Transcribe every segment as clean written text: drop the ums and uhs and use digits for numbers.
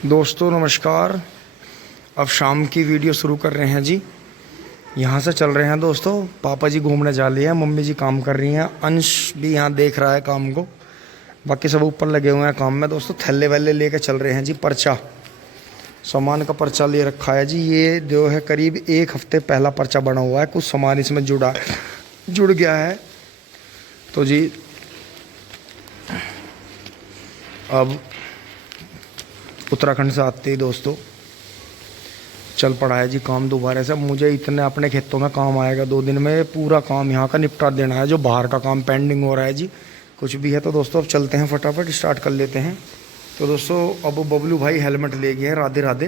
दोस्तों नमस्कार। अब शाम की वीडियो शुरू कर रहे हैं जी। यहाँ से चल रहे हैं दोस्तों। पापा जी घूमने जा रही हैं, मम्मी जी काम कर रही हैं, अंश भी यहाँ देख रहा है काम को, बाकी सब ऊपर लगे हुए हैं काम में दोस्तों। थैले वैले लेके चल रहे हैं जी। पर्चा, सामान का पर्चा ले रखा है जी। ये जो है करीब 1 हफ्ते पहला पर्चा बना हुआ है, कुछ सामान इसमें जुड़ गया है तो जी अब उत्तराखंड से आते ही दोस्तों चल पड़ा है जी काम दोबारा से। मुझे इतने अपने खेतों में काम आएगा 2 दिन में, पूरा काम यहाँ का निपटा देना है, जो बाहर का काम पेंडिंग हो रहा है जी कुछ भी है। तो दोस्तों अब चलते हैं, फटाफट स्टार्ट कर लेते हैं। तो दोस्तों अब बबलू भाई हेलमेट ले गए हैं, राधे राधे।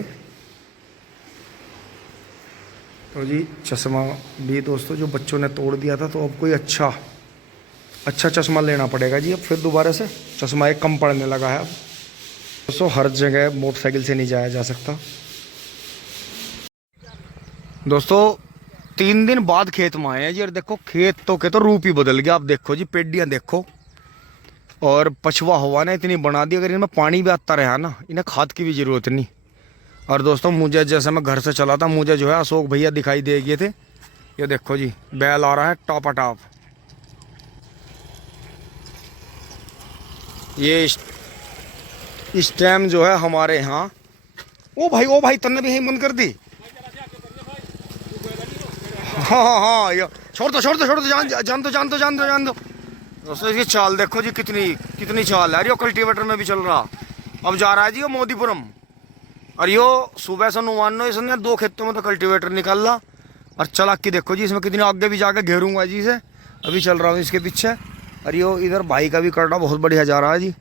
तो जी चश्मा भी दोस्तों जो बच्चों ने तोड़ दिया था, तो अब कोई अच्छा चश्मा लेना पड़ेगा जी। अब फिर दोबारा से चश्मा एक कम पड़ने लगा है अब दोस्तों। हर जगह मोटरसाइकिल से नहीं जाया जा सकता दोस्तों। 3 दिन बाद खेत में आए हैं जी, और देखो खेतों के तो रूप ही बदल गया। आप देखो जी, पेडियाँ देखो, और पछवा हवा ने इतनी बना दी, अगर इनमें पानी भी आता रहा ना, इन्हें खाद की भी ज़रूरत नहीं। और दोस्तों मुझे जैसे मैं घर से चला था, मुझे जो है अशोक भैया दिखाई दे गए थे। ये देखो जी बैल आ रहा है टॉपा टॉप। ये इस टाइम जो है हमारे यहाँ, ओ भाई तन्ने भी यही मन कर दी। हाँ ये छोड़ दो जान दो दोस्तों। इसकी चाल देखो जी, कितनी चाल है। यो कल्टीवेटर में भी चल रहा। अब जा रहा है जी यो मोदीपुरम, और यो सुबह से 9 इसने 2 खेतों में तो कल्टीवेटर निकाल रहा। और चलाकी देखो जी इसमें कितनी, आगे भी जाके घेरूंगा जी इसे। अभी चल रहा हूँ इसके पीछे। और यो इधर भाई का भी करड़ा बहुत बढ़िया जा रहा है जी।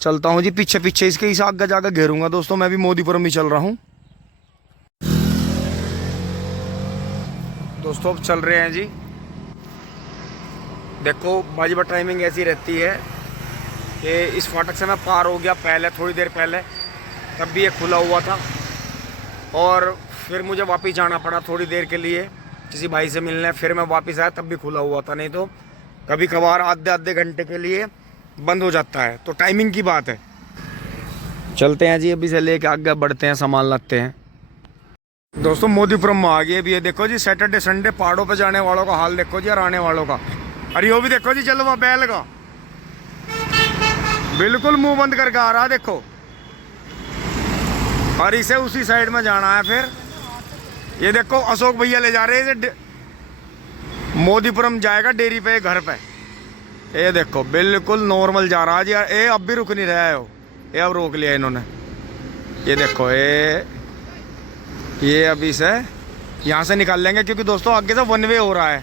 चलता हूँ जी पीछे इसके, इसे आगे जाकर घेरूंगा दोस्तों। मैं भी मोदीपुरम ही चल रहा हूँ दोस्तों। अब चल रहे हैं जी। देखो बाजीबा टाइमिंग ऐसी रहती है कि इस फाटक से मैं पार हो गया पहले, थोड़ी देर पहले, तब भी ये खुला हुआ था। और फिर मुझे वापस जाना पड़ा थोड़ी देर के लिए किसी भाई से मिलने, फिर मैं वापस आया तब भी खुला हुआ था। नहीं तो कभी कभार आधे घंटे के लिए बंद हो जाता है। तो टाइमिंग की बात है। चलते हैं जी, अभी से लेके आगे बढ़ते हैं, सामान लाते हैं दोस्तों। मोदीपुरम में आ गए अभी। ये देखो जी सैटरडे संडे पहाड़ों पे जाने वालों का हाल देखो जी, और आने वालों का। अरे यो भी देखो जी जलवा बैल का, बिल्कुल मुंह बंद करके आ रहा देखो। और इसे उसी साइड में जाना है फिर। ये देखो अशोक भैया ले जा रहे हैं, मोदीपुरम जाएगा डेयरी पे, घर पे। ये देखो बिल्कुल नॉर्मल जा रहा है जी। ये अब भी रुक नहीं रहा है, ये अब रोक लिया इन्होंने। ये देखो ये अभी से यहाँ से निकाल लेंगे, क्योंकि दोस्तों आगे से 1 वे हो रहा है।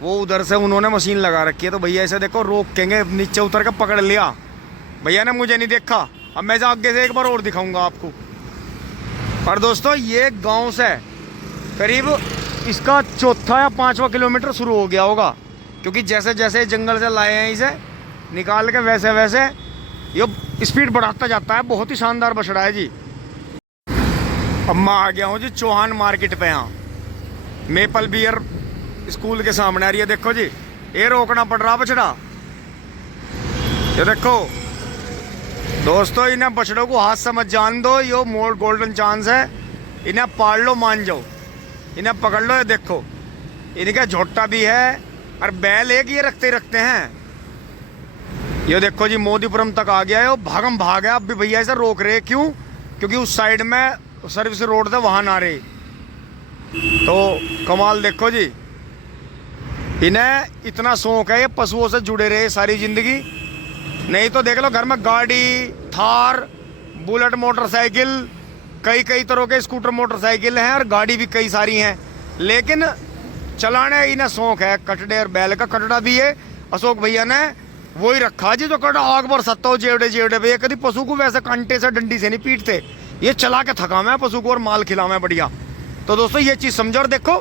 वो उधर से उन्होंने मशीन लगा रखी है, तो भैया ऐसे देखो रोकेंगे, नीचे उतर के पकड़ लिया। भैया ने मुझे नहीं देखा, अब मैं आगे से एक बार और दिखाऊंगा आपको। और दोस्तों ये गांव से करीब इसका 4था या 5वां किलोमीटर शुरू हो गया होगा, क्योंकि जैसे जैसे जंगल से लाए हैं इसे निकाल के, वैसे वैसे ये स्पीड बढ़ाता जाता है। बहुत ही शानदार बछड़ा है जी। अब मैं आ गया हूँ जी चौहान मार्केट पे, यहाँ मेपल बियर स्कूल के सामने। आ रही है देखो जी, ये रोकना पड़ रहा बछड़ा। ये देखो दोस्तों, इन्हें बछड़ों को हाथ से मत जान दो, यो मोर गोल्डन चांस है। इन्हें पाल लो, मान जाओ, इन्हें पकड़ लो। ये देखो इनका झोटा भी है, और बैल एक ये रखते हैं। ये देखो जी मोदीपुरम तक आ गया है, वो भागम भाग है। अब भी भैया इसे रोक रहे, क्यों? क्योंकि उस साइड में सर्विस रोड था, वहां ना रहे। तो कमाल देखो जी, इन्हें इतना शौक है, ये पशुओं से जुड़े रहे सारी जिंदगी। नहीं तो देख लो घर में गाड़ी, थार, बुलेट मोटरसाइकिल, कई तरह के स्कूटर मोटरसाइकिल हैं, और गाड़ी भी कई सारी हैं, लेकिन चलाने इन्हें शौक है। कटड़े और बैल का कटड़ा भी है, अशोक भैया ने वही रखा जी, जो कटड़ा आग भर सकता हो जेवड़े पे। कभी पशु को वैसे कांटे से डंडी से नहीं पीटते, ये चला के थकावे है पशु को और माल खिलावे बढ़िया। तो दोस्तों ये चीज़ समझो। और देखो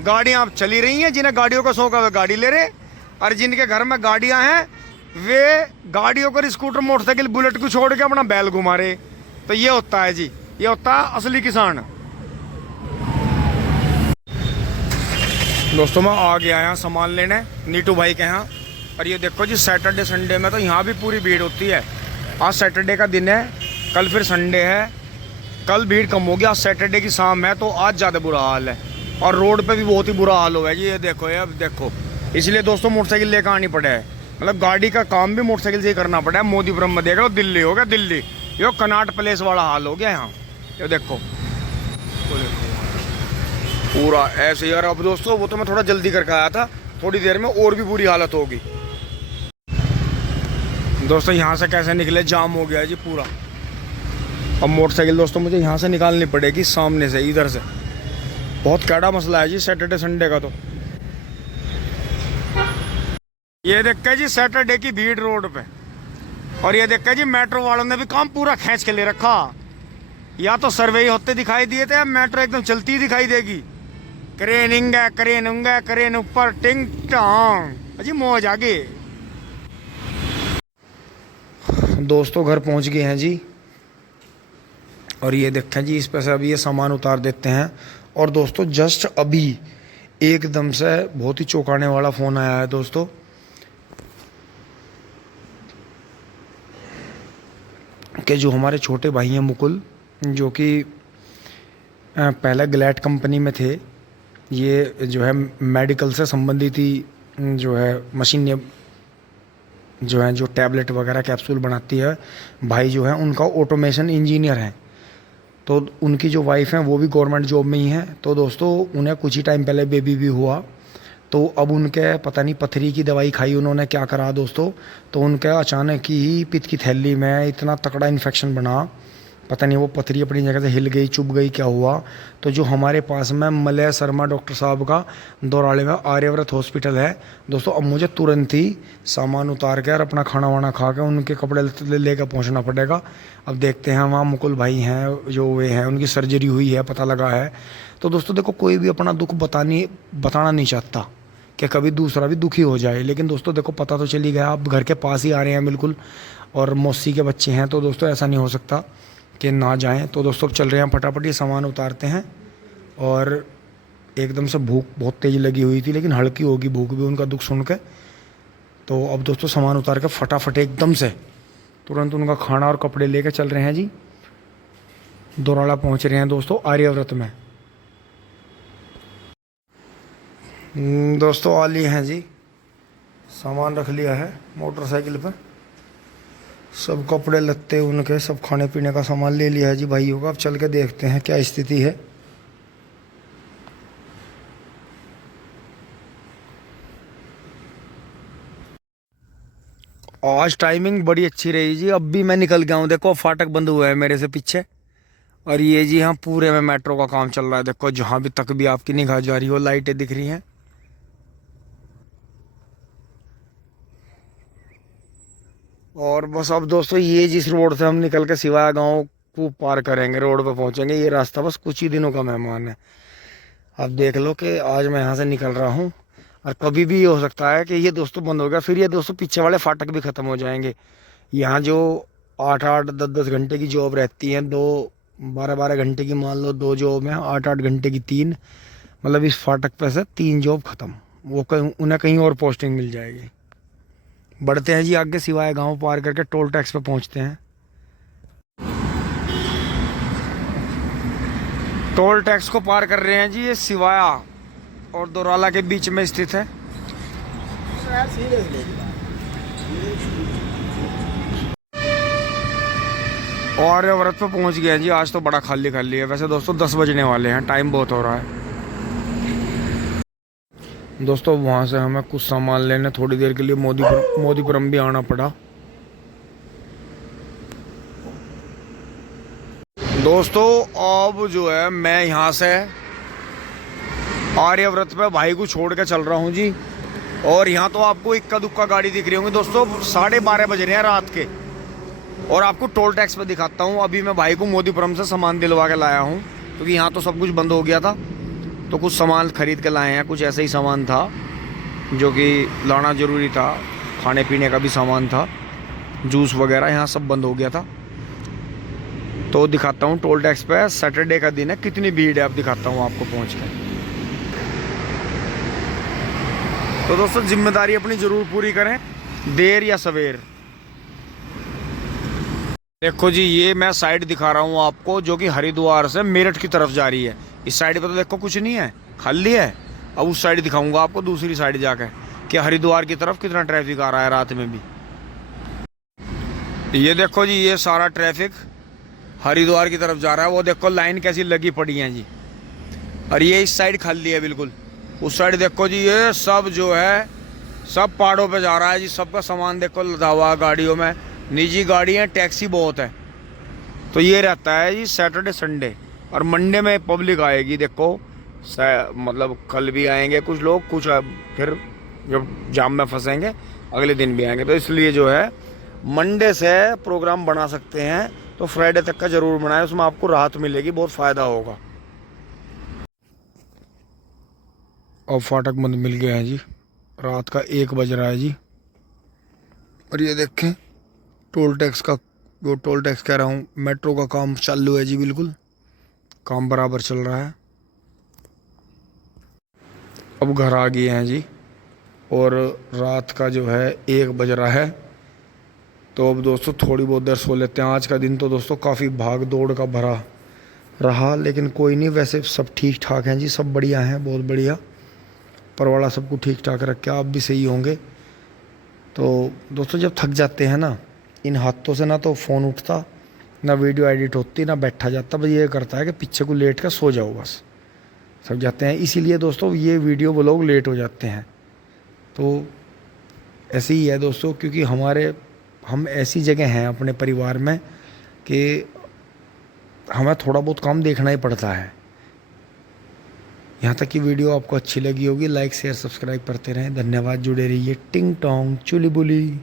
गाड़ियाँ अब चली रही हैं, जिन्हें गाड़ियों का शौक है वे गाड़ी ले रहे, और जिनके घर में गाड़ियाँ हैं वे गाड़ियों को, स्कूटर मोटरसाइकिल बुलेट को छोड़ के अपना बैल घुमा रहे। तो ये होता है जी, ये होता है असली किसान। दोस्तों मैं आ गया यहाँ सामान लेने नीटू भाई के यहाँ। और ये देखो जी सैटरडे संडे में तो यहाँ भी पूरी भीड़ होती है। आज सैटरडे का दिन है, कल फिर संडे है, कल भीड़ कम हो गया, सैटरडे की शाम है तो आज ज़्यादा बुरा हाल है। और रोड पे भी बहुत ही बुरा हाल हुआ है जी, ये देखो, ये अब देखो। इसलिए दोस्तों मोटरसाइकिल लेकर आनी पड़े है, मतलब गाड़ी का काम भी मोटरसाइकिल से ही करना पड़ा है। मोदीपुरम में देख लो, दिल्ली हो गया दिल्ली, ये कनाट प्लेस वाला हाल हो गया यहाँ, ये देखो पूरा ऐसे यार। अब दोस्तों वो तो मैं थोड़ा जल्दी करके आया था, थोड़ी देर में और भी बुरी हालत होगी। दोस्तों यहाँ से कैसे निकले, जाम हो गया है जी पूरा। अब मोटरसाइकिल दोस्तों मुझे यहाँ से निकालनी पड़ेगी, सामने से, इधर से। बहुत कैड़ा मसला है जी सैटरडे संडे का। तो ये देखते हैं जी सैटरडे की भीड़ रोड पे, और ये देखते हैं जी मेट्रो वालों ने भी काम पूरा खींच के ले रखा। या तो सर्वे होते दिखाई दिए थे, अब मेट्रो एकदम चलती ही दिखाई देगी। क्रेन ऊपर, टिंग टांग जी, मौज आगे। दोस्तों घर पहुंच गए हैं जी, और ये देखें जी इस पे से अभी ये सामान उतार देते हैं। और दोस्तों जस्ट अभी एकदम से बहुत ही चौंकाने वाला फ़ोन आया है दोस्तों, कि जो हमारे छोटे भाई हैं मुकुल, जो कि पहले ग्लैड कंपनी में थे, ये जो है मेडिकल से संबंधित ही जो है मशीन जो है, जो टैबलेट वगैरह कैप्सूल बनाती है, भाई जो है उनका ऑटोमेशन इंजीनियर है। तो उनकी जो वाइफ हैं वो भी गवर्नमेंट जॉब में ही हैं। तो दोस्तों उन्हें कुछ ही टाइम पहले बेबी भी हुआ, तो अब उनके पता नहीं पथरी की दवाई खाई उन्होंने, क्या करा दोस्तों, तो उनके अचानक ही पित्त की थैली में इतना तकड़ा इन्फेक्शन बना, पता नहीं वो पथरी अपनी जगह से हिल गई, चुभ गई, क्या हुआ। तो जो हमारे पास में मलय शर्मा डॉक्टर साहब का दोराले में आर्यव्रत हॉस्पिटल है दोस्तों, अब मुझे तुरंत ही सामान उतार के और अपना खाना वाना खा के उनके कपड़े लेकर पहुंचना पड़ेगा। अब देखते हैं, वहाँ मुकुल भाई हैं जो वे हैं, उनकी सर्जरी हुई है पता लगा है। तो दोस्तों देखो, कोई भी अपना दुख बताना नहीं चाहता कि कभी दूसरा भी दुखी हो जाए, लेकिन दोस्तों देखो पता तो चली गया, आप घर के पास ही आ रहे हैं बिल्कुल, और मौसी के बच्चे हैं, तो दोस्तों ऐसा नहीं हो सकता कि ना जाएं। तो दोस्तों चल रहे हैं फटाफट, ये सामान उतारते हैं। और एकदम से भूख बहुत तेज़ लगी हुई थी, लेकिन हल्की होगी भूख भी उनका दुख सुन के। तो अब दोस्तों सामान उतार के फटाफट एकदम से तुरंत उनका खाना और कपड़े लेके चल रहे हैं जी, दोराला पहुंच रहे हैं दोस्तों आर्यव्रत में। दोस्तों आ लिए हैं जी, सामान रख लिया है मोटरसाइकिल पर, सब कपड़े लत्ते उनके, सब खाने पीने का सामान ले लिया है जी भाइयों का। अब चल के देखते हैं क्या स्थिति है। आज टाइमिंग बड़ी अच्छी रही जी, अब भी मैं निकल गया हूँ, देखो फाटक बंद हुआ है मेरे से पीछे, और ये जी हाँ पूरे में मेट्रो का काम चल रहा है। देखो जहाँ भी तक भी आपकी निगाह जा रही हो, लाइटें दिख रही हैं। और बस अब दोस्तों ये जिस रोड से हम निकल के सिवाया गांव को पार करेंगे, रोड पे पहुंचेंगे, ये रास्ता बस कुछ ही दिनों का मेहमान है। अब देख लो कि आज मैं यहाँ से निकल रहा हूँ, और कभी भी ये हो सकता है कि ये दोस्तों बंद हो गया, फिर ये दोस्तों पीछे वाले फाटक भी ख़त्म हो जाएंगे। यहाँ जो 8-8 10-10 घंटे की जॉब रहती है, 12-12 घंटे की मान लो 2 जॉब है, 8-8 घंटे की 3, मतलब इस फाटक पे से 3 जॉब ख़त्म, वो उन्हें कहीं और पोस्टिंग मिल जाएगी। बढ़ते हैं जी आगे, सिवाय गांव पार करके टोल टैक्स पे पहुंचते हैं। टोल टैक्स को पार कर रहे हैं जी, ये सिवाया और दोराला के बीच में स्थित है। और व्रत पे पहुंच गए हैं जी, आज तो बड़ा खाली खाली है। वैसे दोस्तों 10 बजने वाले हैं, टाइम बहुत हो रहा है। दोस्तों वहाँ से हमें कुछ सामान लेने थोड़ी देर के लिए मोदीपुरम भी आना पड़ा। दोस्तों अब जो है मैं यहाँ से आर्यव्रत पे भाई को छोड़ के चल रहा हूँ जी, और यहाँ तो आपको इक्का दुक्का गाड़ी दिख रही होंगी दोस्तों। 12:30 बज रहे हैं रात के, और आपको टोल टैक्स पे दिखाता हूँ। अभी मैं भाई को मोदीपुरम से सामान दिलवा के लाया हूँ, क्योंकि यहाँ तो सब कुछ बंद हो गया था, तो कुछ सामान खरीद के लाए हैं। कुछ ऐसा ही सामान था जो कि लाना ज़रूरी था, खाने पीने का भी सामान था, जूस वगैरह, यहाँ सब बंद हो गया था। तो दिखाता हूँ टोल टैक्स पे, सैटरडे का दिन है, कितनी भीड़ है अब दिखाता हूँ आपको पहुँच के। तो दोस्तों जिम्मेदारी अपनी ज़रूर पूरी करें, देर या सवेर। देखो जी, ये मैं साइड दिखा रहा हूँ आपको जो कि हरिद्वार से मेरठ की तरफ जा रही है। इस साइड पे तो देखो कुछ नहीं है, खाली है। अब उस साइड दिखाऊंगा आपको दूसरी साइड जाकर कि हरिद्वार की तरफ कितना ट्रैफिक आ रहा है रात में भी। ये देखो जी, ये सारा ट्रैफिक हरिद्वार की तरफ जा रहा है। वो देखो लाइन कैसी लगी पड़ी है जी। और ये इस साइड खाली है बिल्कुल। उस साइड देखो जी, ये सब जो है सब पहाड़ों पे जा रहा है जी। सबका सामान देखो लदा हुआ है गाड़ियों में, निजी गाड़ी है, टैक्सी बहुत है। तो ये रहता है जी सैटरडे संडे। और मंडे में पब्लिक आएगी देखो। मतलब कल भी आएंगे कुछ लोग, कुछ फिर जब जाम में फंसेंगे अगले दिन भी आएंगे। तो इसलिए जो है मंडे से प्रोग्राम बना सकते हैं, तो फ्राइडे तक का ज़रूर बनाएं, उसमें आपको राहत मिलेगी, बहुत फ़ायदा होगा। अब फाटक बंद मिल गया है जी, रात का 1 बज रहा है जी। और ये देखें टोल टैक्स का, वो टोल टैक्स कह रहा हूँ, मेट्रो का काम चालू है जी, बिल्कुल काम बराबर चल रहा है। अब घर आ गए हैं जी और रात का जो है 1 बज रहा है। तो अब दोस्तों थोड़ी बहुत देर सो लेते हैं। आज का दिन तो दोस्तों काफ़ी भाग दौड़ का भरा रहा, लेकिन कोई नहीं, वैसे सब ठीक ठाक हैं जी, सब बढ़िया हैं, बहुत बढ़िया। परवाला सबको ठीक ठाक रखे, आप भी सही होंगे। तो दोस्तों जब थक जाते हैं ना इन हाथों से, ना तो फ़ोन उठता, ना वीडियो एडिट होती, ना बैठा जाता, बस ये करता है कि पीछे को लेट कर सो जाओ, बस थक जाते हैं। इसीलिए दोस्तों ये वीडियो व्लॉग लेट हो जाते हैं। तो ऐसे ही है दोस्तों, क्योंकि हम ऐसी जगह हैं अपने परिवार में कि हमें थोड़ा बहुत काम देखना ही पड़ता है। यहाँ तक कि वीडियो आपको अच्छी लगी होगी, लाइक शेयर सब्सक्राइब करते रहें। धन्यवाद, जुड़े रहिए। टिंग टोंग चुली बुली।